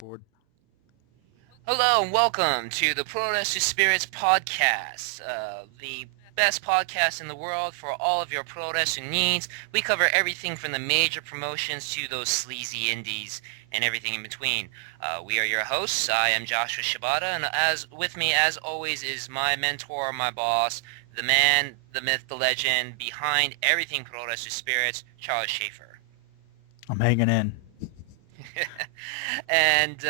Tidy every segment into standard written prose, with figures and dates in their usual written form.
Board. Hello and welcome to the Puroresu Spirits podcast, the best podcast in the world for all of your Puroresu needs. We cover everything from the major promotions to those sleazy indies and everything in between. We are your hosts. I am Joshua Shibata, and as with me, as always, is my mentor, my boss, the man, the myth, the legend behind everything Puroresu Spirits, Charles Schaefer. I'm hanging in. And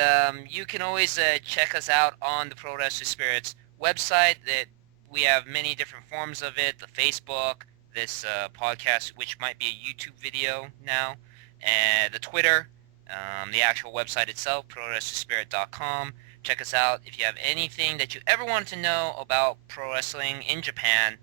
you can always check us out on the Pro Wrestling Spirits website. That we have many different forms of it. The Facebook, this podcast, which might be a YouTube video now, and the Twitter, the actual website itself, prowrestlingspirit.com. Check us out. If you have anything that you ever wanted to know about pro wrestling in Japan,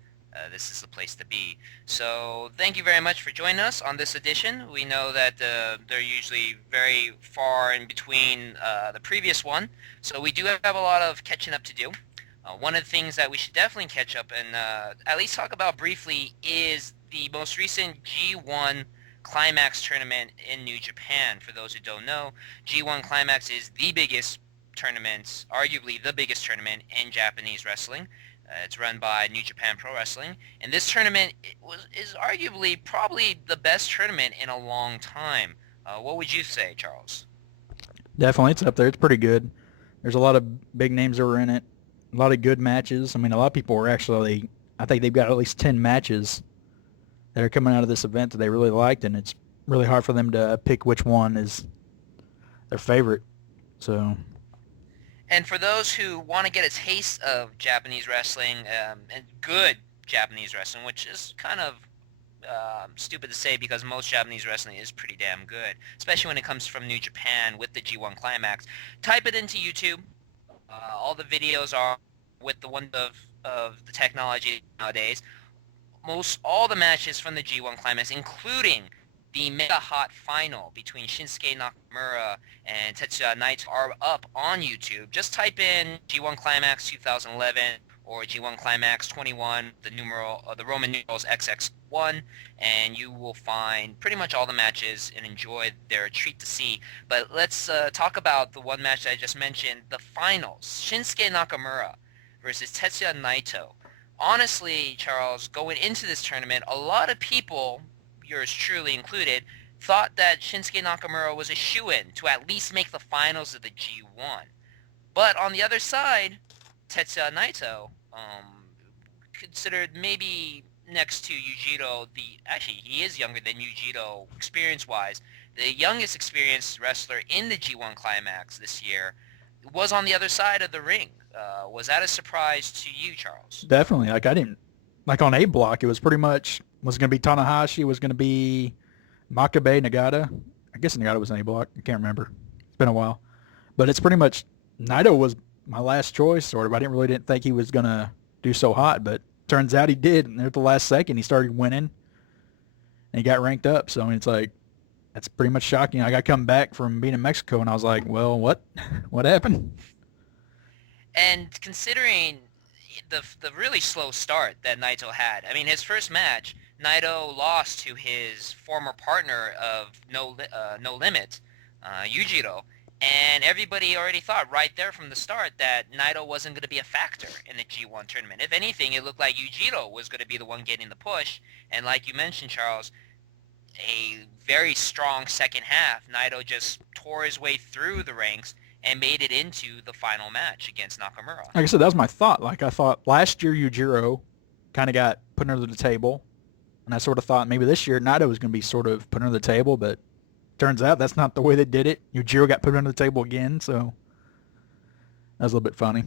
this is the place to be. So thank you very much for joining us on this edition. We know that they're usually very far in between the previous one, so we do have a lot of catching up to do. One of the things that we should definitely catch up and at least talk about briefly is the most recent G1 CLIMAX tournament in New Japan. For those who don't know, G1 CLIMAX is the biggest tournament, arguably the biggest tournament in Japanese wrestling. It's run by New Japan Pro Wrestling, and this tournament is arguably probably the best tournament in a long time. What would you say, Charles? Definitely, it's up there. It's pretty good. There's a lot of big names that were in it. A lot of good matches. I mean, a lot of people were actually. I think they've got at least 10 matches that are coming out of this event that they really liked, and it's really hard for them to pick which one is their favorite. So, And for those who want to get a taste of Japanese wrestling and good Japanese wrestling, which is kind of stupid to say because most Japanese wrestling is pretty damn good, especially when it comes from New Japan with the G1 Climax. Type it into YouTube. All the videos are with the wonder of the technology nowadays. Most all the matches from the G1 Climax, including the Mega Hot Final between Shinsuke Nakamura and Tetsuya Naito, are up on YouTube. Just type in G1 Climax 2011 or G1 Climax 21, the Roman numerals XX1, and you will find pretty much all the matches and enjoy. They're a treat to see. But let's talk about the one match that I just mentioned, the finals. Shinsuke Nakamura versus Tetsuya Naito. Honestly, Charles, going into this tournament, a lot of people, yours truly included, thought that Shinsuke Nakamura was a shoo-in to at least make the finals of the G1. But on the other side, Tetsuya Naito, considered maybe next to Yujiro, actually he is younger than Yujiro experience-wise, the youngest experienced wrestler in the G1 Climax this year, was on the other side of the ring. Was that a surprise to you, Charles? definitely, like I didn't like on A block. It was pretty much was going to be Tanahashi, was going to be Makabe, Nagata. I guess Nagata was an A block. I can't remember. It's been a while, but it's pretty much Naito was my last choice, sort of. I didn't think he was gonna do so hot, but turns out he did. And at the last second, he started winning, and he got ranked up. So I mean, it's like that's pretty much shocking. I got come back from being in Mexico, and I was like, well, what, what happened? And considering the really slow start that Naito had, I mean, his first match, Naito lost to his former partner of No Limit, Yujiro, and everybody already thought right there from the start that Naito wasn't going to be a factor in the G1 tournament. If anything, it looked like Yujiro was going to be the one getting the push, and like you mentioned, Charles, a very strong second half. Naito just tore his way through the ranks and made it into the final match against Nakamura. Like I said, that was my thought. Like I thought last year Yujiro kind of got put under the table, and I sort of thought maybe this year Naito was going to be sort of put under the table, but turns out that's not the way they did it. Yujiro got put under the table again, so that was a little bit funny.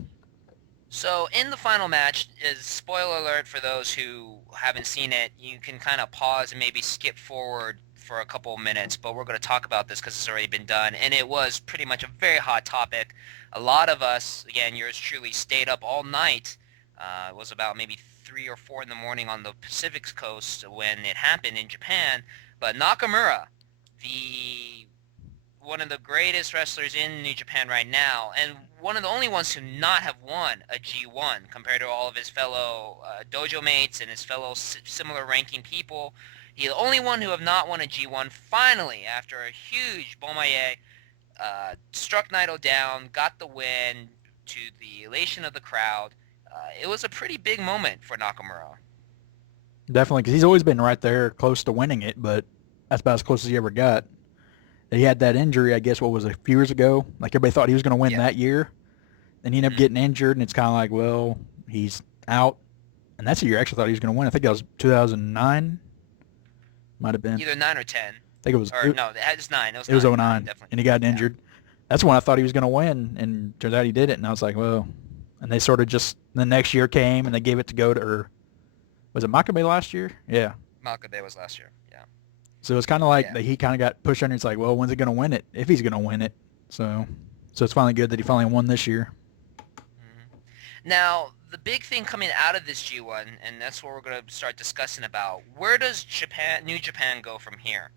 So in the final match, is spoiler alert for those who haven't seen it, you can kind of pause and maybe skip forward for a couple of minutes, but we're going to talk about this because it's already been done, and it was pretty much a very hot topic. A lot of us, again, yours truly, stayed up all night. It was about maybe 3 or 4 in the morning on the Pacific coast when it happened in Japan, but Nakamura, the one of the greatest wrestlers in New Japan right now, and one of the only ones to not have won a G1 compared to all of his fellow dojo mates and his fellow similar ranking people. He's the only one who have not won a G1. Finally, after a huge Bomaye, struck Naito down, got the win to the elation of the crowd. It was a pretty big moment for Nakamura. Definitely, because he's always been right there close to winning it, but that's about as close as he ever got. He had that injury, I guess, what was it, a few years ago? Like, everybody thought he was going to win Yeah. that year, and he ended up Hmm. getting injured, and it's kind of like, well, he's out. And that's the year I actually thought he was going to win. I think that was 2009. Might have been. Either 9 or 10. I think it was Or it, no, it was 9. It was it was 9. 9, '09, definitely. and he got Yeah. injured. That's when I thought he was going to win, and turns out he didn't. And I was like, well, and they sort of just the next year came and they gave it to go to, or was it Makabe last year? Yeah. Malcolm Bay was last year. Yeah. So it's kind of like Yeah. that he kind of got pushed under. It's like, well, when's he going to win it? If he's going to win it. So it's finally good that he finally won this year. Hmm. Now, the big thing coming out of this G1, and that's what we're going to start discussing about, where does New Japan go from here?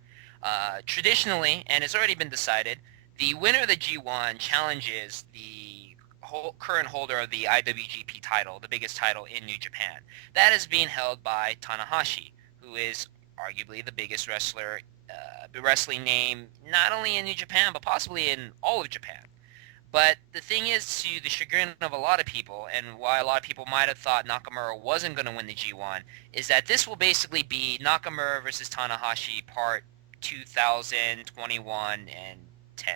Traditionally, and it's already been decided, the winner of the G1 challenges the current holder of the IWGP title, the biggest title in New Japan. That is being held by Tanahashi, who is arguably the biggest wrestling name, not only in New Japan, but possibly in all of Japan. But the thing is, to the chagrin of a lot of people, and why a lot of people might have thought Nakamura wasn't going to win the G1, is that this will basically be Nakamura versus Tanahashi part 2021 and 10.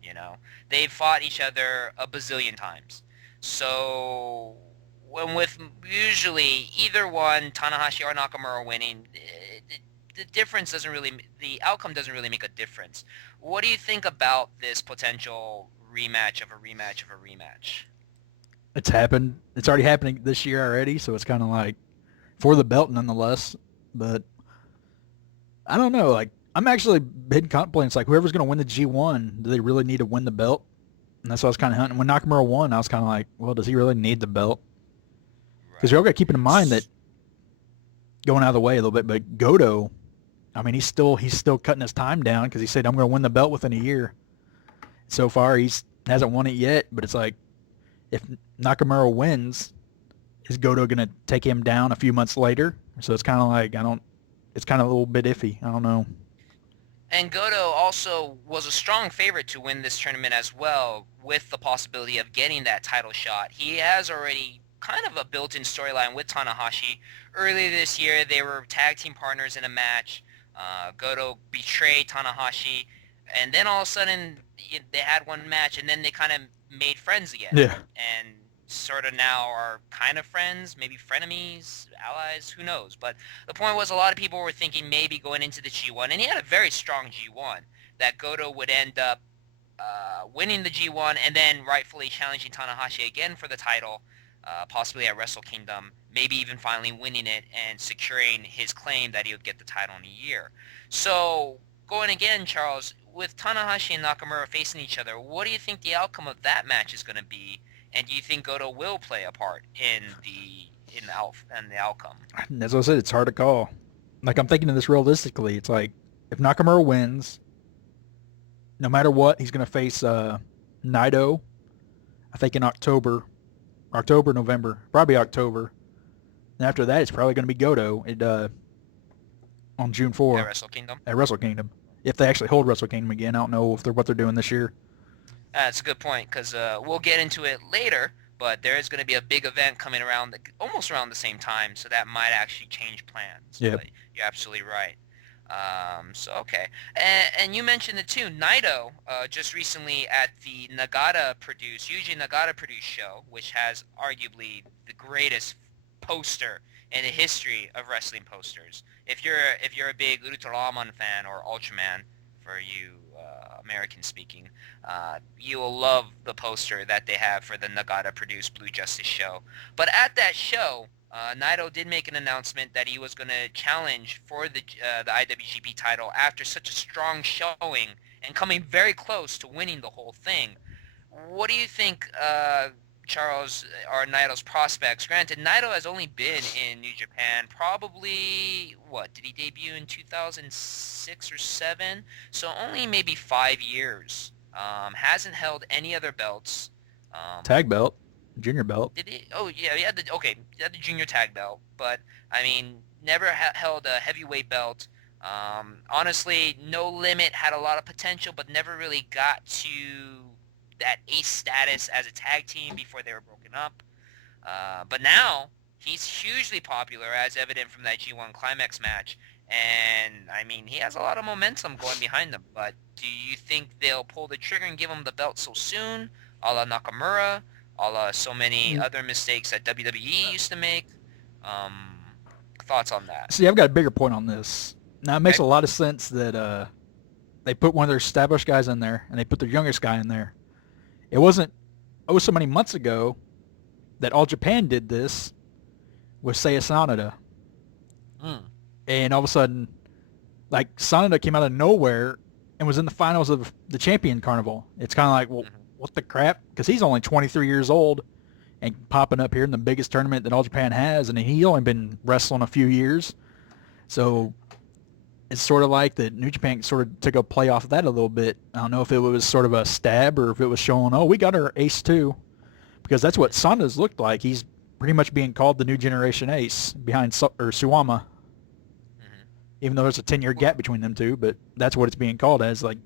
You know, they've fought each other a bazillion times. So, when with usually either one, Tanahashi or Nakamura winning, the difference doesn't really, the outcome doesn't really make a difference. What do you think about this potential rematch of a rematch of a rematch? It's happened. It's already happening this year already. So it's kind of like for the belt nonetheless. But I don't know. Like, I'm actually been contemplating. It's like whoever's going to win the G1, do they really need to win the belt? And that's what I was kind of hunting. When Nakamura won, I was kind of like, well, does he really need the belt? Because you Right. all got to keep in mind that going out of the way a little bit, but Goto, I mean, he's still cutting his time down because he said I'm going to win the belt within a year. So far, he's hasn't won it yet. But it's like if Nakamura wins, is Goto going to take him down a few months later? So it's kind of like I don't. It's kind of a little bit iffy. I don't know. And Goto also was a strong favorite to win this tournament as well, with the possibility of getting that title shot. He has already kind of a built-in storyline with Tanahashi. Earlier this year, they were tag team partners in a match. Goto betrayed Tanahashi, and then all of a sudden they had one match, and then they kind of made friends again, Yeah. and sort of now are kind of friends, maybe frenemies, allies, who knows. But the point was a lot of people were thinking maybe going into the G1, and he had a very strong G1, that Goto would end up winning the G1 and then rightfully challenging Tanahashi again for the title, possibly at Wrestle Kingdom, maybe even finally winning it and securing his claim that he would get the title in a year. So, going again, Charles, with Tanahashi and Nakamura facing each other, what do you think the outcome of that match is going to be? And do you think Goto will play a part in the outcome? As I said, it's hard to call. Like I'm thinking of this realistically. It's like if Nakamura wins, no matter what, he's going to face Naito. I think in October, November, probably October. And after that, it's probably going to be Goto on June At 4 Wrestle Kingdom? at Wrestle Kingdom. If they actually hold Wrestle Kingdom again, I don't know if they're what they're doing this year. That's a good point, because we'll get into it later, but there is going to be a big event coming around almost around the same time, so that might actually change plans. Yep. But you're absolutely right. So okay, and you mentioned it too. Naito just recently at the Yuji Nagata produced show, which has arguably the greatest poster in the history of wrestling posters. If you're a big Ultraman fan or Ultraman, for you American speaking, you will love the poster that they have for the Nagata produced Blue Justice show. But at that show, Naito did make an announcement that he was going to challenge for the IWGP title after such a strong showing and coming very close to winning the whole thing. What do you think, Charles, are Naito's prospects? Granted, Naito has only been in New Japan probably, what, did he debut in 2006 or 7? So only maybe 5 years. Hasn't held any other belts. Tag belt, junior belt. Did he? Oh yeah, he had the junior tag belt, but I mean, never held a heavyweight belt. Honestly, No Limit had a lot of potential, but never really got to that ace status as a tag team before they were broken up. But now he's hugely popular, as evident from that G1 Climax match. And I mean, he has a lot of momentum going behind him. But do you think they'll pull the trigger and give him the belt so soon, a la Nakamura, a la so many other mistakes that WWE used to make? Um, Thoughts on that? See, I've got a bigger point on this. Now, it makes Okay. a lot of sense that they put one of their established guys in there, and they put their youngest guy in there. It wasn't, so many months ago that All Japan did this with Seiya Sanada. Mm. And all of a sudden, like, Sanada came out of nowhere and was in the finals of the Champion Carnival. It's kind of like, well, what the crap? Because he's only 23 years old and popping up here in the biggest tournament that All Japan has, and he's only been wrestling a few years. So it's sort of like that New Japan sort of took a play off of that a little bit. I don't know if it was sort of a stab or if it was showing, oh, we got our ace too. Because that's what Sanada's looked like. He's pretty much being called the new generation ace behind Suwama. Even though there's a 10-year gap between them two, but that's what it's being called as. Like,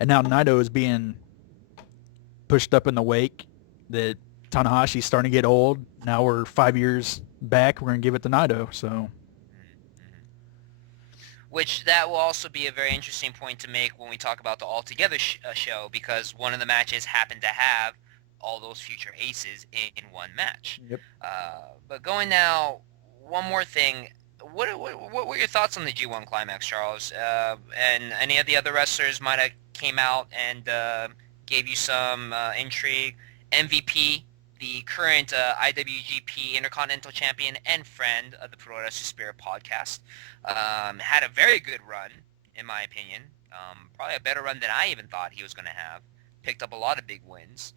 and now Naito is being pushed up in the wake that Tanahashi's starting to get old. Now we're 5 years back. We're going to give it to Naito. So, Which that will also be a very interesting point to make when we talk about the All Together show, because one of the matches happened to have all those future aces in one match. yep. But going now, one more thing. What were your thoughts on the G1 Climax, Charles? And any of the other wrestlers might have came out and gave you some intrigue. MVP, the current IWGP Intercontinental Champion and friend of the Puroresu Spirit podcast, had a very good run, in my opinion. Probably a better run than I even thought he was going to have. Picked up a lot of big wins.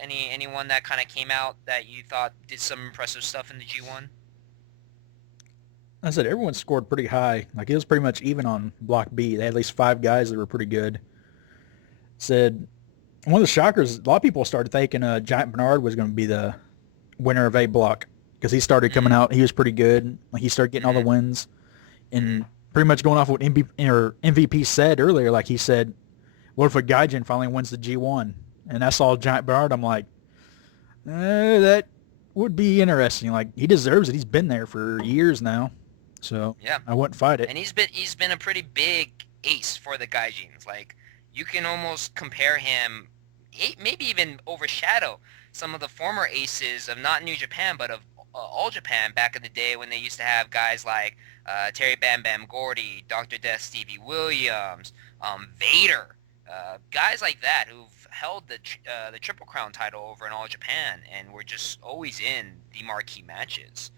Anyone that kind of came out that you thought did some impressive stuff in the G1? I said everyone scored pretty high. Like, it was pretty much even on Block B. They had at least 5 guys that were pretty good. Said one of the shockers, a lot of people started thinking Giant Bernard was going to be the winner of A Block because he started coming out. He was pretty good. Like, he started getting all the wins. And pretty much going off what MVP said earlier, like he said, what if a Gaijin finally wins the G1? And I saw Giant Bernard. I'm like, that would be interesting. Like, he deserves it. He's been there for years now. So Yeah, I wouldn't fight it. and he's been a pretty big ace for the Gaijins. Like, you can almost compare him, maybe even overshadow some of the former aces of not New Japan but of All Japan back in the day when they used to have guys like Terry Bam Bam Gordy, Dr. Death Stevie Williams, Vader, guys like that who've held the Triple Crown title over in All Japan and were just always in the marquee matches.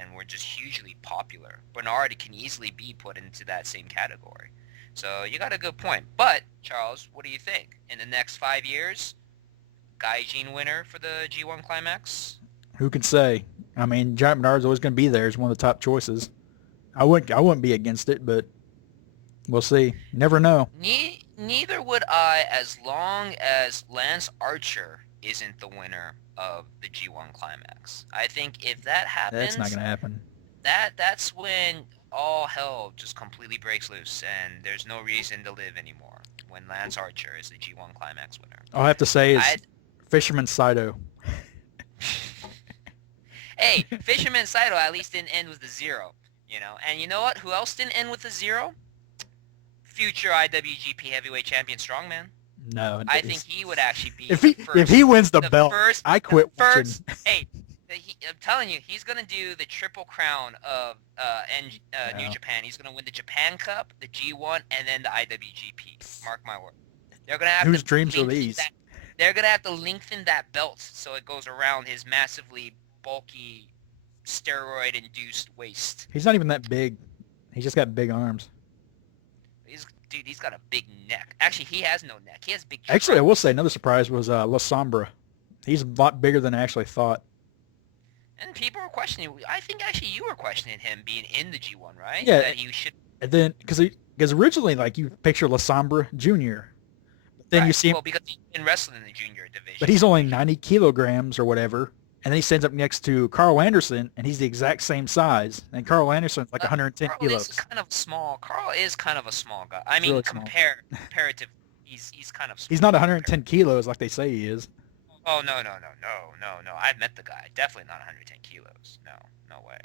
And were just hugely popular. Bernard can easily be put into that same category. So you got a good point. But, Charles, what do you think? In the next 5 years, Gaijin winner for the G1 Climax? Who can say? I mean, Giant Bernard's always going to be there as one of the top choices. I wouldn't be against it, but we'll see. Never know. Neither would I, as long as Lance Archer isn't the winner of the G1 Climax. I think if that happens, That's not going to happen. that's when all hell just completely breaks loose and there's no reason to live anymore when Lance Archer is the G1 Climax winner. All I have to say is Fisherman Saito. Hey, Fisherman Saito at least didn't end with a 0, you know. And you know what? Who else didn't end with a 0? Future IWGP Heavyweight Champion Strongman. No. I think he would actually be if he wins the belt, I quit watching. Hey, I'm telling you, he's gonna do the triple crown of New Japan. He's gonna win the Japan Cup, the G1, and then the IWGP. Mark my word. They're gonna have Whose dreams are these? They're gonna have to lengthen that belt so it goes around his massively bulky, steroid-induced waist. He's not even that big. He's just got big arms. He's got a big neck. Actually, he has no neck. He has big. Actually, I will say another surprise was La Sombra. He's a lot bigger than I actually thought. And people were questioning. I think actually you were questioning him being in the G1, right? Yeah. That you should. And then because originally, like, you picture La Sombra Jr. But then you see him, because he's been wrestling in the junior division. but he's only 90 kilograms or whatever. And then he stands up next to Carl Anderson, and he's the exact same size. And Carl Anderson's like 110 Carl is kilos. kind of small. Carl is kind of a small guy. I He's mean, really small. comparative, he's kind of He's not small. 110 kilos like they say he is. Oh no! I've met the guy. Definitely not 110 kilos. No, no way,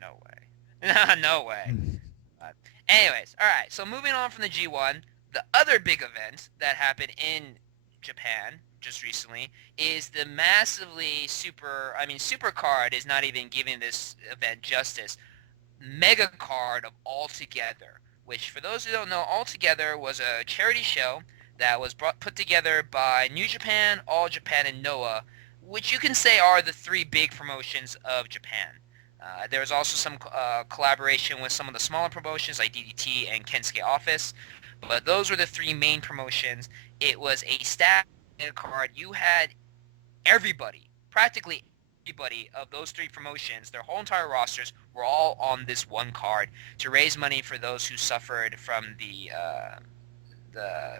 no way, no way. Uh, anyways, all right. So moving on from the G1, the other big event that happened in Japan just recently is the massively super card is not even giving this event justice. Mega card of All Together, which for those who don't know, All Together was a charity show that was put together by New Japan, All Japan, and Noah, which you can say are the three big promotions of Japan. There was also some collaboration with some of the smaller promotions like DDT and Kensuke Office, but those were the three main promotions. It was a stack card. You had everybody, practically everybody of those three promotions, their whole entire rosters were all on this one card to raise money for those who suffered from the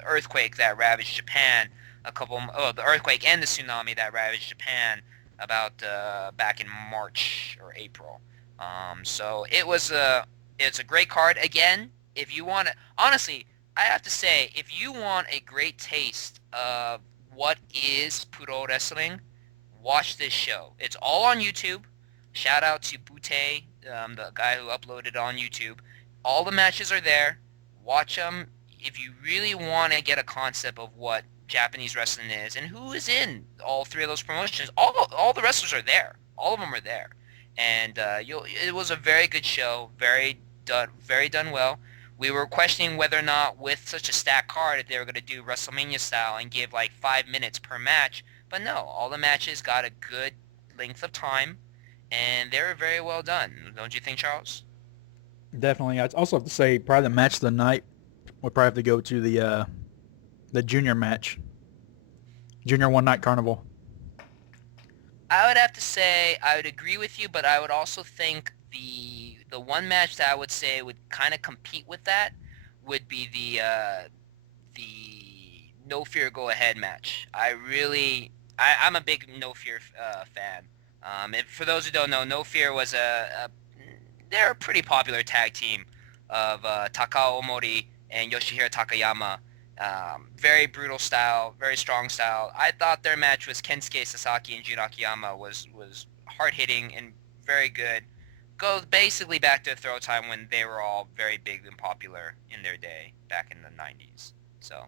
earthquake that ravaged Japan the earthquake and the tsunami that ravaged Japan about back in March or April. So it's a great card. Again, if you want to, honestly, I have to say, if you want a great taste of what is Puro Wrestling, watch this show. It's all on YouTube. Shout out to Butte, the guy who uploaded on YouTube. All the matches are there. Watch them if you really want to get a concept of what Japanese wrestling is and who is in all three of those promotions. All the wrestlers are there. All of them are there, and it was a very good show. Very done well. We were questioning whether or not, with such a stacked card, if they were going to do WrestleMania style and give like 5 minutes per match. But no, all the matches got a good length of time, and they were very well done. Don't you think, Charles? Definitely. I'd also have to say probably the match of the night would probably have to go to the junior match, junior one night carnival. I would have to say I would agree with you, but I would also think the one match that I would say would kind of compete with that would be the No Fear Go Ahead match. I'm a big No Fear fan. For those who don't know, No Fear was they're a pretty popular tag team of Takao Omori and Yoshihiro Takayama. Very brutal style, very strong style. I thought their match with Kensuke Sasaki and Jun Akiyama was hard hitting and very good. Goes basically back to throw time when they were all very big and popular in their day back in the 90s. So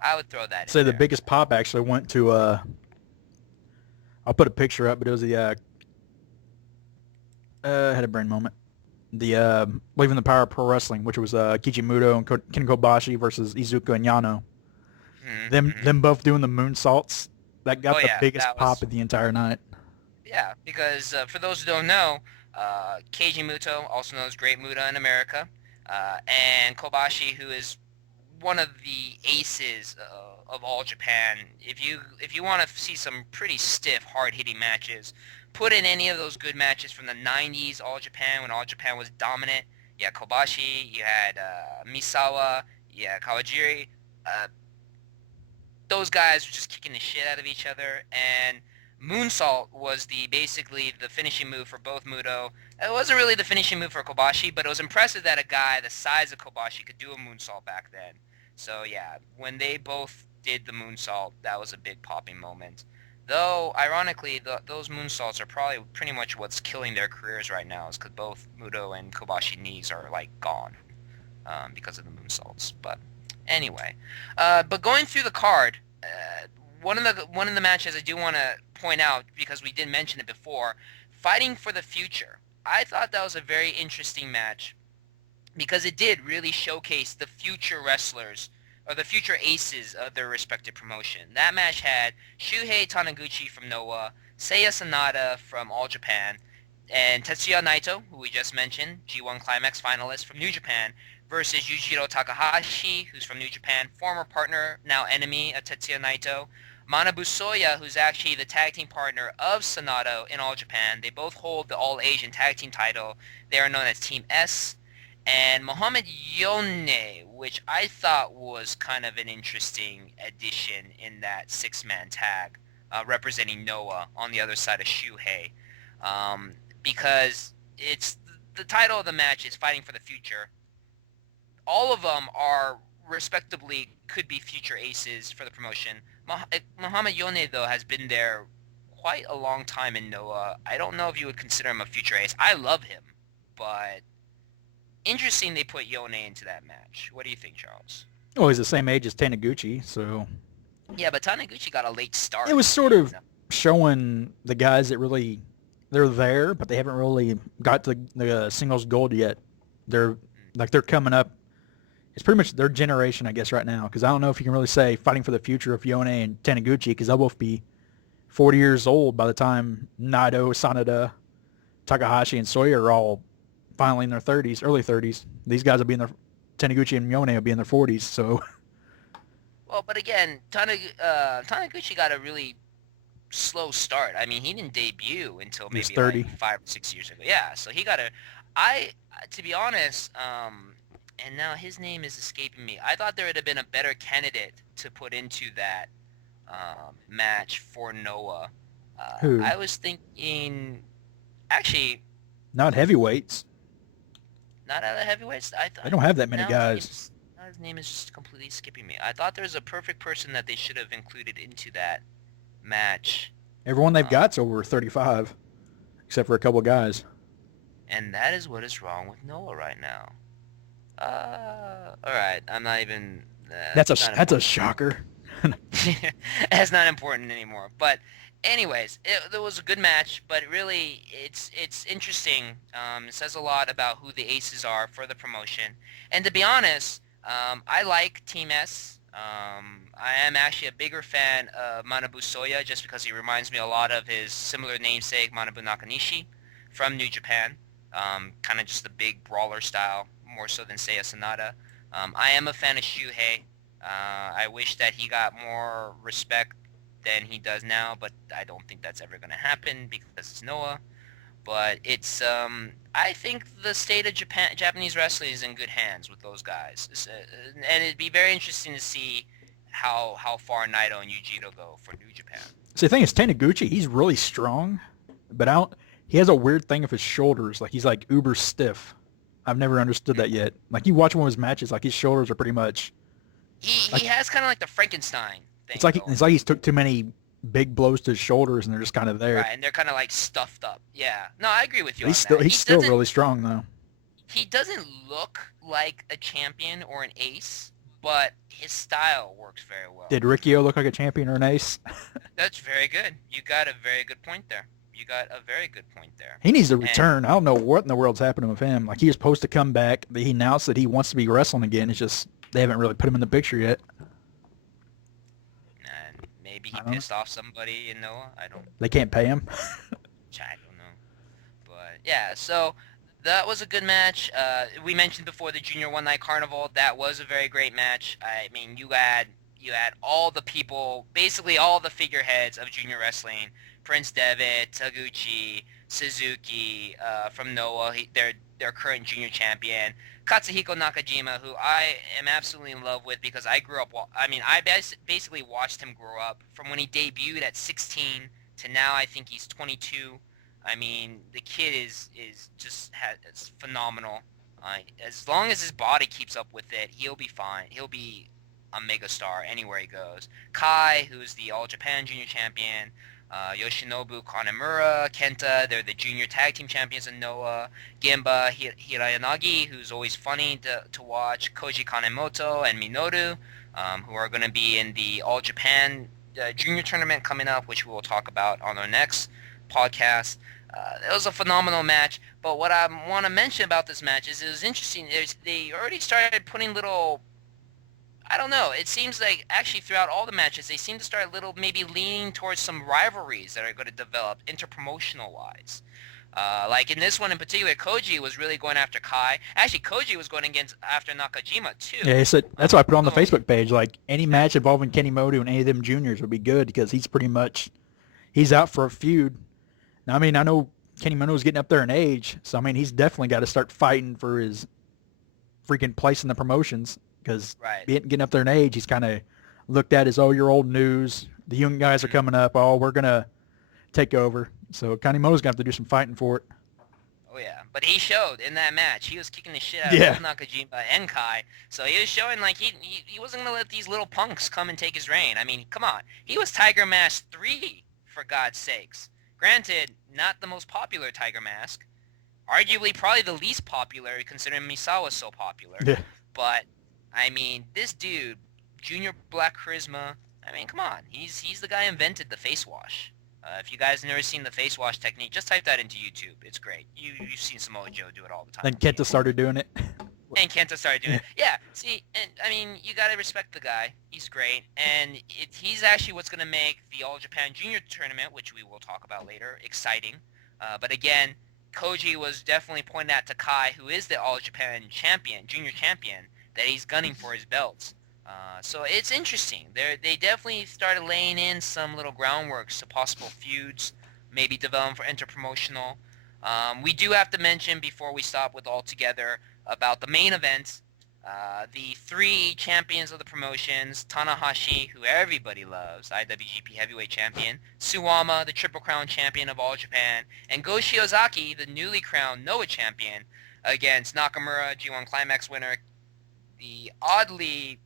I would throw that in Say the there. biggest pop actually went to I'll put a picture up, but it was the I had a brain moment. The Believing the Power of Pro Wrestling, which was Kichimuto and Ken Kobashi versus Izuka and Yano. Mm-hmm. Them both doing the moonsaults. That Oh got the yeah, biggest that pop was of the entire night. yeah. Because for those who don't know, Keiji Muto, also known as Great Muta in America, and Kobashi, who is one of the aces of all Japan. If you want to see some pretty stiff, hard-hitting matches, put in any of those good matches from the 90s All Japan when All Japan was dominant. You had Kobashi, you had Misawa, you had Kawajiri. Uh, those guys were just kicking the shit out of each other, and Moonsault was basically the finishing move for both Muto. It wasn't really the finishing move for Kobashi, but it was impressive that a guy the size of Kobashi could do a moonsault back then. So yeah, when they both did the moonsault, that was a big popping moment. Though, ironically, those moonsaults are probably pretty much what's killing their careers right now, is because both Muto and Kobashi knees are like gone because of the moonsaults. But anyway, but going through the card, one of the matches I do want to point out, because we did mention it before, Fighting for the Future. I thought that was a very interesting match because it did really showcase the future wrestlers or the future aces of their respective promotion. That match had Shuhei Taniguchi from Noah, Seiya Sanada from All Japan, and Tetsuya Naito, who we just mentioned, G1 CLIMAX finalist from New Japan, versus Yujiro Takahashi, who's from New Japan, former partner, now enemy of Tetsuya Naito, Manabu Soya, who's actually the tag team partner of Sanada in All Japan. They both hold the All Asian Tag Team title. They are known as Team S. And Mohamed Yone, which I thought was kind of an interesting addition in that six-man tag. representing Noah on the other side of Shuhei, because it's the title of the match is Fighting for the Future. All of them are respectably could be future aces for the promotion. Muhammad Yone, though, has been there quite a long time in Noah. I don't know if you would consider him a future ace. I love him, but interesting they put Yone into that match. What do you think, Charles? Well, he's the same age as Taniguchi, so Yeah, but Taniguchi got a late start. it was sort of showing the guys that really they're there, but they haven't really got to the singles gold yet. They're they're coming up. It's pretty much their generation, I guess, right now. Because I don't know if you can really say fighting for the future of Yone and Taniguchi, because they'll both be 40 years old by the time Naito, Sanada, Takahashi, and Soya are all finally in their 30s, early 30s. These guys will be in their Taniguchi and Yone will be in their 40s. So, well, but again, Taniguchi got a really slow start. I mean, he didn't debut until maybe 30. like 5 or 6 years ago. Yeah, so he got a. I, to be honest, and now his name is escaping me. I thought there would have been a better candidate to put into that match for Noah. Who? I was thinking, actually, Not heavyweights. not out of heavyweights. They don't have that many now guys. his name is just completely skipping me. I thought there was a perfect person that they should have included into that match. Everyone they've got's over 35, except for a couple guys. And that is what is wrong with Noah right now. All right. I'm not even. That's a shocker. That's not important anymore. But, anyways, it was a good match. But really, it's interesting. It says a lot about who the aces are for the promotion. And to be honest, I like Team S. I am actually a bigger fan of Manabu Soya just because he reminds me a lot of his similar namesake Manabu Nakanishi from New Japan. Kind of just the big brawler style, more so than Seiya Sanada. I am a fan of Shuhei. I wish that he got more respect than he does now, but I don't think that's ever going to happen because it's Noah. But it's, I think the state of Japanese wrestling is in good hands with those guys. And it'd be very interesting to see how far Naito and Yujiro go for New Japan. See, the thing is, Taniguchi, he's really strong, but he has a weird thing of his shoulders. Like, he's like uber stiff. I've never understood that yet. Like, you watch one of his matches, like his shoulders are pretty much. He has kind of like the Frankenstein thing. It's like he's took too many big blows to his shoulders, and they're just kind of there. Right, and they're kind of like stuffed up. Yeah. No, I agree with you. He's still really strong though. He doesn't look like a champion or an ace, but his style works very well. Did Riccio look like a champion or an ace? That's very good. You got a very good point there. He needs to return. I don't know what in the world's happening with him. Like, he was supposed to come back. He announced that he wants to be wrestling again. It's just they haven't really put him in the picture yet. And maybe he pissed off somebody in Noah. They can't pay him. I don't know. But yeah, so that was a good match. We mentioned before the Junior One Night Carnival. That was a very great match. I mean, you had all the people, basically all the figureheads of junior wrestling. Prince Devitt, Taguchi, Suzuki from Noah, their current junior champion. Katsuhiko Nakajima, who I am absolutely in love with because I grew up, I basically watched him grow up from when he debuted at 16 to now I think he's 22. I mean, the kid is phenomenal. As long as his body keeps up with it, he'll be fine. He'll be a megastar anywhere he goes. Kai, who's the All Japan Junior Champion, Yoshinobu Kanemura, Kenta, they're the junior tag team champions in Noah, Gemba Hirayanagi, who's always funny to watch, Koji Kanemoto, and Minoru, who are going to be in the All Japan junior tournament coming up, which we will talk about on our next podcast. It was a phenomenal match, but what I want to mention about this match is it was interesting. They already started putting little, I don't know, it seems like actually throughout all the matches, they seem to start maybe leaning towards some rivalries that are going to develop interpromotional-wise. Like in this one in particular, Koji was really going after Kai. Actually, Koji was going after Nakajima, too. Yeah, he said, that's why I put on the Facebook page, like, any match involving Kenimoto and any of them juniors would be good because he's out for a feud. Now, I mean, I know Kenimoto's getting up there in age, so, I mean, he's definitely got to start fighting for his freaking place in the promotions because getting up there in age, he's kind of looked at as, oh, you're old news, The young guys are coming up. Oh, we're going to take over. So Kanemoto's going to have to do some fighting for it. Oh yeah, but he showed in that match. He was kicking the shit out of Yeah. both Nakajima and Kai. So he was showing like he wasn't gonna let these little punks come and take his reign. I mean, come on. He was Tiger Mask 3, for God's sakes. Granted, not the most popular Tiger Mask. Arguably probably the least popular considering Misawa's so popular. Yeah. But I mean, this dude, Junior Black Charisma, I mean, come on. He's the guy who invented the face wash. If you guys have never seen the face wash technique, just type that into YouTube. It's great. You've seen Samoa Joe do it all the time. Then Kenta started doing it. And Kenta started doing it. Yeah, see, and I mean, you gotta respect the guy. He's great, and he's actually what's gonna make the All Japan Junior Tournament, which we will talk about later, exciting. But again, Koji was definitely pointing out to Kai, who is the All Japan champion, junior champion, that he's gunning for his belts. So it's interesting. They definitely started laying in some little groundworks to possible feuds, maybe develop for interpromotional. We do have to mention before we stop with All Together about the main event. The 3 champions of the promotions, Tanahashi, who everybody loves, IWGP Heavyweight Champion, Suwama, the Triple Crown Champion of All Japan, and Go Shiozaki, the newly crowned Noah Champion, against Nakamura, G1 CLIMAX winner, the oddly,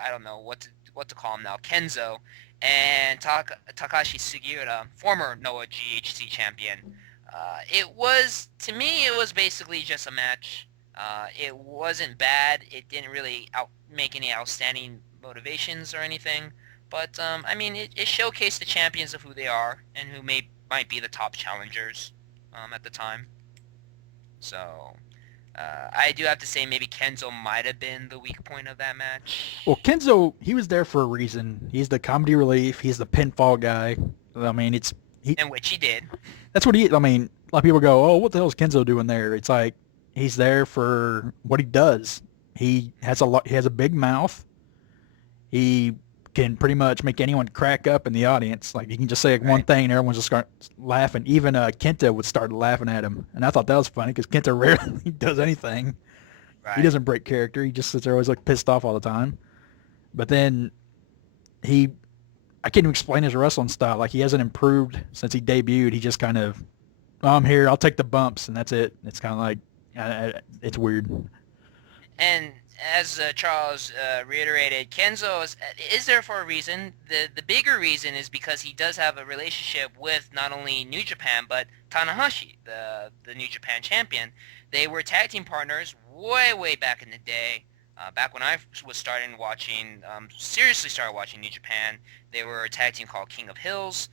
I don't know what to call him now, Kenzo, and Takashi Sugiura, former Noah GHC champion. To me, it was basically just a match. It wasn't bad. It didn't really make any outstanding motivations or anything. But, I mean, it showcased the champions of who they are and who might be the top challengers at the time. So, I do have to say maybe Kenzo might have been the weak point of that match. Well, Kenzo, he was there for a reason. He's the comedy relief. He's the pinfall guy. I mean, And which he did. That's what I mean, a lot of people go, oh, what the hell is Kenzo doing there? It's like, he's there for what he does. He has a big mouth. He can pretty much make anyone crack up in the audience. Like, you can just say one thing and everyone just starts laughing. Even Kenta would start laughing at him. And I thought that was funny because Kenta rarely does anything. Right. He doesn't break character. He just sits there always like pissed off all the time. But then I can't even explain his wrestling style. Like, he hasn't improved since he debuted. He just kind of, I'm here, I'll take the bumps, and that's it. It's kind of like, it's weird. And as Charles reiterated, Kenzo is there for a reason. The bigger reason is because he does have a relationship with not only New Japan, but Tanahashi, the New Japan champion. They were tag team partners way back in the day. Back when I was seriously started watching New Japan. They were a tag team called King of Hills.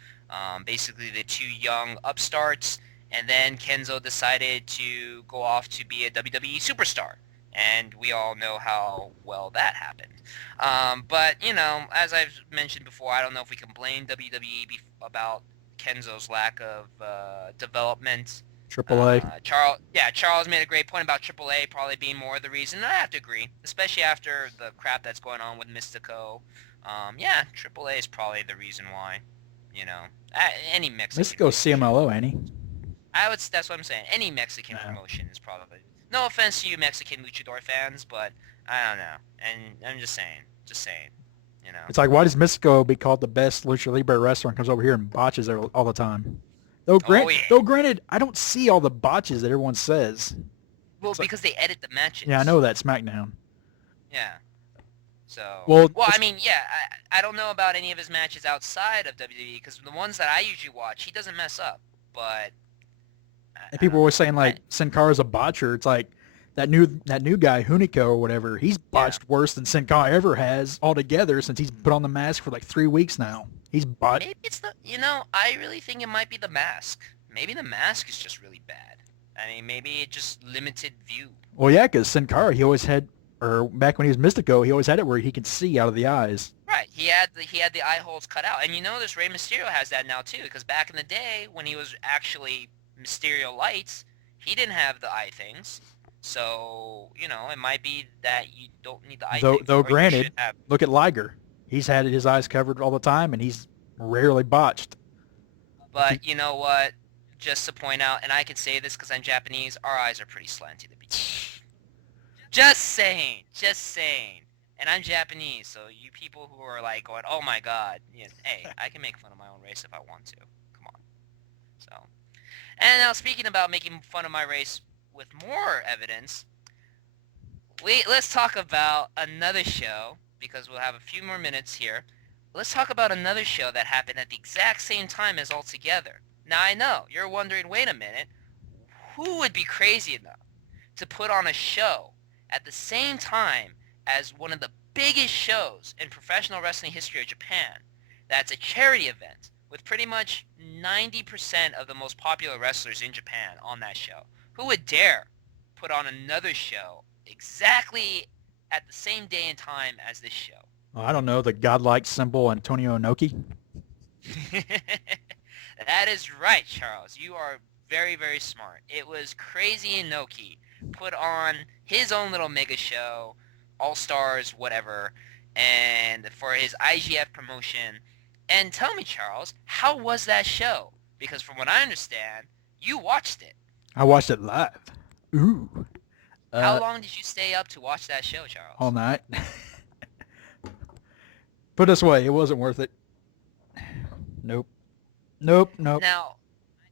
Basically the 2 young upstarts. And then Kenzo decided to go off to be a WWE superstar. And we all know how well that happened. But, as I've mentioned before, I don't know if we can blame WWE about Kenzo's lack of development. AAA. Charles made a great point about AAA probably being more of the reason. And I have to agree, especially after the crap that's going on with Mystico. AAA is probably the reason why. Any Mexican. Mystico's CMLO, ain't he? That's what I'm saying. Any Mexican promotion is probably. No offense to you Mexican luchador fans, but I don't know. And I'm just saying. It's like, why does Mystico be called the best lucha libre wrestler and comes over here and botches all the time? Though granted, I don't see all the botches that everyone says. Well, because they edit the matches. Yeah, I know that, SmackDown. Yeah. So. Well, I mean, yeah, I don't know about any of his matches outside of WWE because the ones that I usually watch, he doesn't mess up. But. And people were always saying like Sin Cara's a botcher. It's like that new guy Hunico or whatever. He's botched worse than Sin Cara ever has altogether since he's put on the mask for like 3 weeks now. He's botched. Maybe it's I really think it might be the mask. Maybe the mask is just really bad. I mean, maybe it just limited view. Well, yeah, because Sin Cara, he always had, or back when he was Mystico, he always had it where he could see out of the eyes. Right, he had the eye holes cut out, and this Rey Mysterio has that now too. Because back in the day when he was actually Mysterio Lights, he didn't have the eye things. So, it might be that you don't need the eye things. Though granted, look at Liger. He's had his eyes covered all the time, and he's rarely botched. But you know what? Just to point out, and I can say this because I'm Japanese, our eyes are pretty slanty to be. Just saying. And I'm Japanese, so you people who are like going, oh my god, hey, I can make fun of my own race if I want to. Come on. So, and now speaking about making fun of my race with more evidence, let's talk about another show, because we'll have a few more minutes here. Let's talk about another show that happened at the exact same time as All Together. Now I know, you're wondering, wait a minute, who would be crazy enough to put on a show at the same time as one of the biggest shows in professional wrestling history of Japan? That's a charity event with pretty much 90% of the most popular wrestlers in Japan on that show. Who would dare put on another show exactly at the same day and time as this show? Well, I don't know, the godlike symbol Antonio Inoki. That is right, Charles. You are very, very smart. It was Crazy Inoki put on his own little mega show, All Stars, whatever, and for his IGF promotion. And tell me, Charles, how was that show? Because from what I understand, you watched it. I watched it live. Ooh. How long did you stay up to watch that show, Charles? All night. Put it this way, it wasn't worth it. Nope. Now,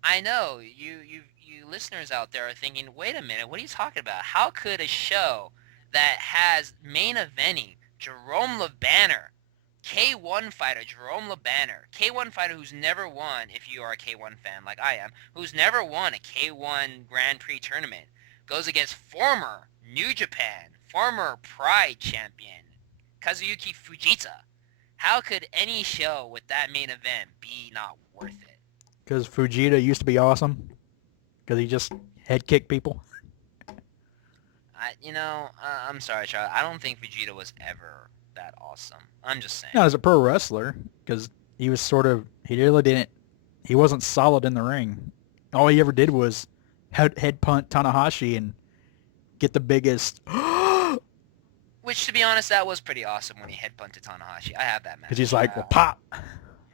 I know you listeners out there are thinking, wait a minute, what are you talking about? How could a show that has main eventing Jerome LeBanner, K1 fighter Jerome LeBanner, K1 fighter who's never won, if you are a K1 fan like I am, who's never won a K1 Grand Prix tournament, goes against former New Japan, former Pride champion, Kazuyuki Fujita. How could any show with that main event be not worth it? Because Fujita used to be awesome. Because he just head kicked people. I'm sorry, Charlie. I don't think Vegeta was ever that awesome. I'm just saying. Not as a pro wrestler, because he was he wasn't solid in the ring. All he ever did was head punt Tanahashi and get the biggest... Which, to be honest, that was pretty awesome when he head punted Tanahashi. I have that match. Because he's like, well, pop.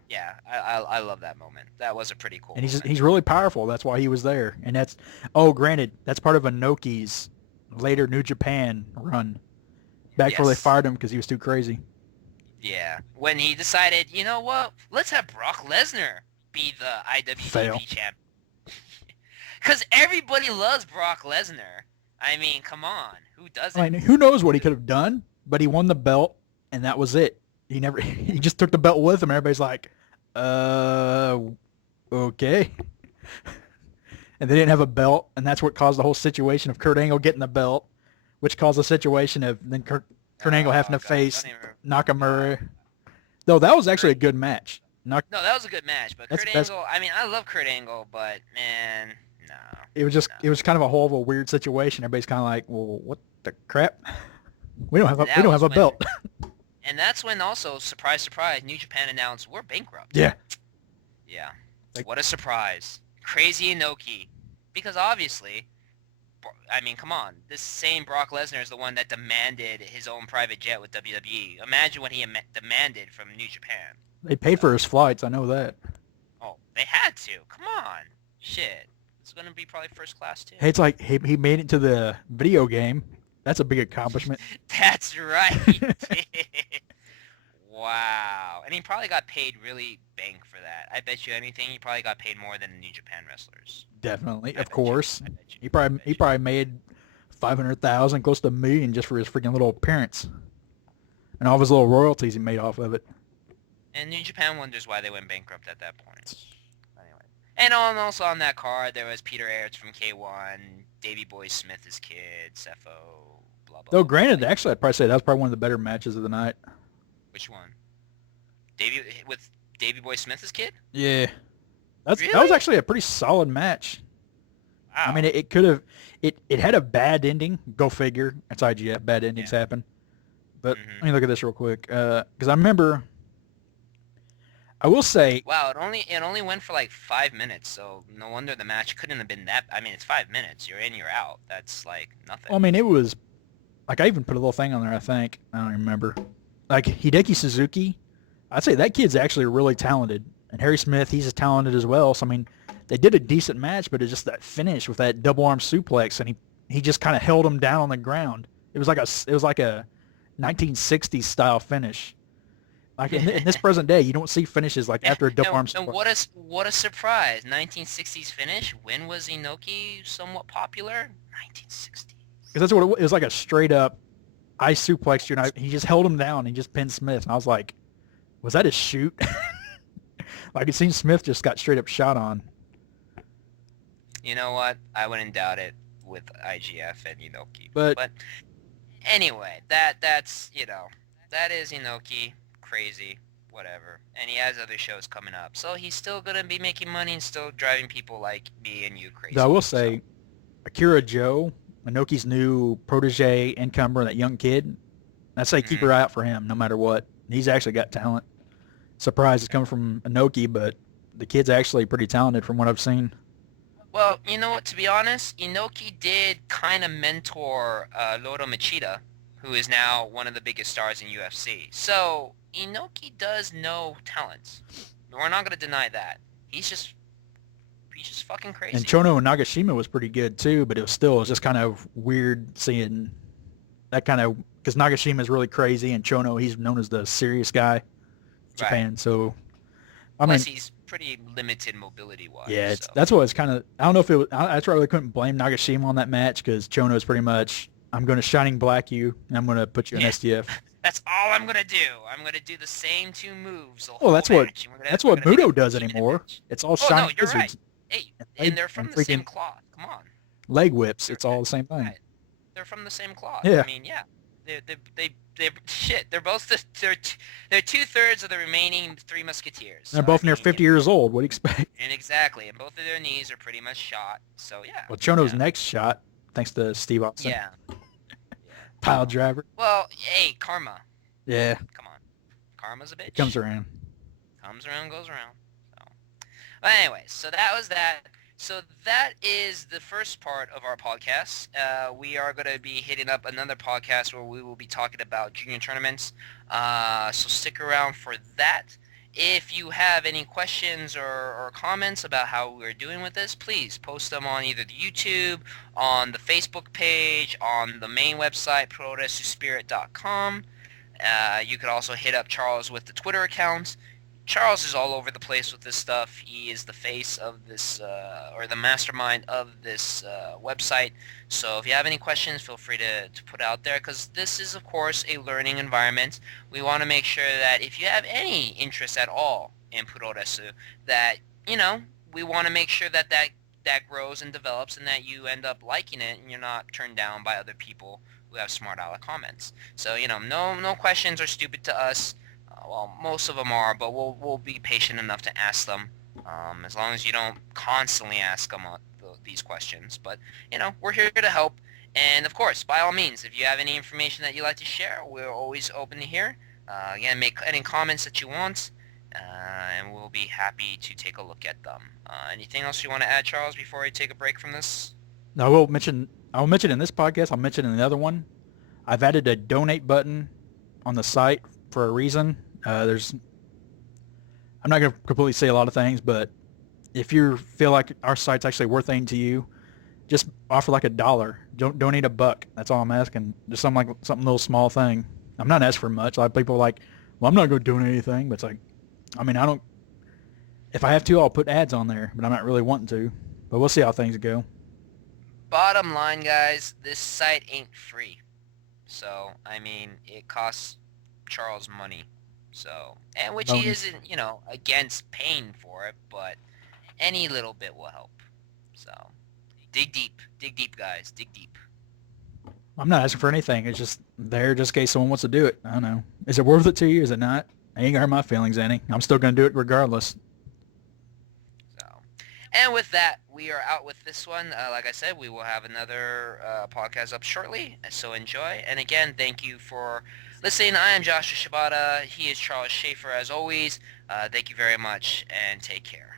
Yeah, I love that moment. That was a pretty cool And moment. he's really powerful. That's why he was there. And granted, that's part of Inoki's later New Japan run. Before they fired him because he was too crazy. Yeah. When he decided, you know what? Let's have Brock Lesnar be the IWGP champ. Because everybody loves Brock Lesnar. I mean, come on. Who doesn't? I mean, who knows what he could have done, but he won the belt, and that was it. He just took the belt with him. Everybody's like, okay. And they didn't have a belt, and that's what caused the whole situation of Kurt Angle getting the belt, which caused the situation of then Kurt Angle having to face Nakamura. Though that was actually a good match. No, that was a good match, but Kurt Angle, I mean, I love Kurt Angle, but man, no. It was kind of a whole of a weird situation. Everybody's kind of like, well, what the crap? We don't have a belt. And that's when also, surprise, surprise, New Japan announced we're bankrupt. Yeah. Yeah. What a surprise. Crazy Inoki. Because obviously, I mean, come on. This same Brock Lesnar is the one that demanded his own private jet with WWE. Imagine what he demanded from New Japan. They paid for his flights. I know that. Oh, they had to. Come on. Shit. It's going to be probably first class, too. Hey, it's like he made it to the video game. That's a big accomplishment. That's right. Wow. And he probably got paid really bank for that. I bet you anything he probably got paid more than New Japan wrestlers. Definitely, of course. He probably made 500,000, close to $1 million just for his freaking little appearance. And all of his little royalties he made off of it. And New Japan wonders why they went bankrupt at that point. Anyway. And also on that card, there was Peter Aerts from K1, Davey Boy Smith, his kid, Cepho, blah, blah, Though, blah. granted, actually, I'd probably say that was probably one of the better matches of the night. Which one? With Davey Boy Smith's kid? Yeah. That Really? was actually a pretty solid match. Wow. I mean, it could have... It had a bad ending. Go figure. It's IGF. Bad endings happen. But let me look at this real quick. Because I remember... I will say... Wow, it only went for like 5 minutes, so no wonder the match couldn't have been that... I mean, it's 5 minutes. You're in, you're out. That's like nothing. Well, I mean, it was... Like, I even put a little thing on there, I think. I don't even remember. Like, Hideki Suzuki, I'd say that kid's actually really talented. And Harry Smith, he's as talented as well. So, I mean, they did a decent match, but it's just that finish with that double arm suplex, and he just kind of held him down on the ground. It was like 1960s style finish. Like in this present day, you don't see finishes like after a double arm And suplex. what a surprise! 1960s finish. When was Inoki somewhat popular? 1960s. Because that's what it was like, a straight up ice suplex. You know, he just held him down and he just pinned Smith. And I was like, was that a shoot? Like it seems Smith just got straight up shot on. You know what? I wouldn't doubt it with IGF and Inoki. But But anyway, that's that is Inoki, crazy, whatever. And he has other shows coming up. So he's still going to be making money and still driving people like me and you crazy. I will So, say, Akira Joe, Inoki's new protege incomer, that young kid, I'd say keep mhm. your eye out for him no matter what. He's actually got talent. Surprise it's coming from Inoki, but the kid's actually pretty talented from what I've seen. Well, you know what, to be honest, Inoki did kind of mentor Loro Machida, who is now one of the biggest stars in UFC. So Inoki does know talent. We're not going to deny that. He's just fucking And crazy. Chono and Nagashima was pretty good too, but it was just kind of weird seeing that kind of, because Nagashima is really crazy and Chono, he's known as the serious guy in Right. Japan. So, I mean, Plus, he's pretty limited mobility-wise, yeah, so... that's what it's kind of, I don't know if it was, that's why I really couldn't blame Nagashima on that match because Chono is pretty much, I'm going to Shining Black you and I'm going to put you in Yeah, STF. that's all I'm gonna do. I'm gonna do the same two moves the Well, whole that's what match. And that's we're what gonna make Muto a does 15-minute anymore. match. It's all Oh, no, Shining you're right. Wizards Hey, and and they're from the freaking same cloth. Come on. leg whips. They're, It's all the same thing. right. They're from the same cloth. Yeah. I mean, yeah. They shit. They're both they're 2/3 of the remaining Three Musketeers. They're So, both I near mean, 50 years old. What do you expect? and exactly, and both of their knees are pretty much shot. So yeah. Well, Chono's Yeah. next shot, thanks to Steve Austin, Yeah. Yeah. pile driver. Well, hey, karma. Yeah, Come on. Karma's a bitch. it comes around. Comes around, goes around. So, but anyway, so that was that. So that is the first part of our podcast. We are going to be hitting up another podcast where we will be talking about junior tournaments. So stick around for that. If you have any questions or comments about how we're doing with this, please post them on either the YouTube, on the Facebook page, on the main website, puroresuspirit.com. You could also hit up Charles with the Twitter account. Charles is all over the place with this stuff. He is the face of this, or the mastermind of this website. So if you have any questions, feel free to put out there, because this is, of course, a learning environment. We want to make sure that if you have any interest at all in Puroresu, that, we want to make sure that grows and develops and that you end up liking it and you're not turned down by other people who have smart aleck comments. So, no questions are stupid to us. Well, most of them are, but we'll be patient enough to ask them, as long as you don't constantly ask them these questions. But, we're here to help. And, of course, by all means, if you have any information that you'd like to share, we're always open to hear. Again, make any comments that you want, and we'll be happy to take a look at them. Anything else you want to add, Charles, before I take a break from this? Now, I'll mention in this podcast, I'll mention in another one. I've added a donate button on the site for a reason. I'm not going to completely say a lot of things, but if you feel like our site's actually worth anything to you, just offer like $1. Don't donate $1. That's all I'm asking. Just something little small thing. I'm not asking for much. A lot of people are like, well, I'm not going to donate anything, but it's like, I mean, if I have to, I'll put ads on there, but I'm not really wanting to. But we'll see how things go. Bottom line, guys, this site ain't free. So, I mean, it costs Charles money. So, and which he isn't, against paying for it, but any little bit will help. So, dig deep, guys, dig deep. I'm not asking for anything. It's just there just in case someone wants to do it. I don't know. Is it worth it to you? Is it not? I ain't gonna hurt my feelings any. I'm still gonna do it regardless. So, and with that, we are out with this one. Like I said, we will have another podcast up shortly, so enjoy. And again, thank you for listening. I am Joshua Shibata. He is Charles Schaefer, as always. Thank you very much, and take care.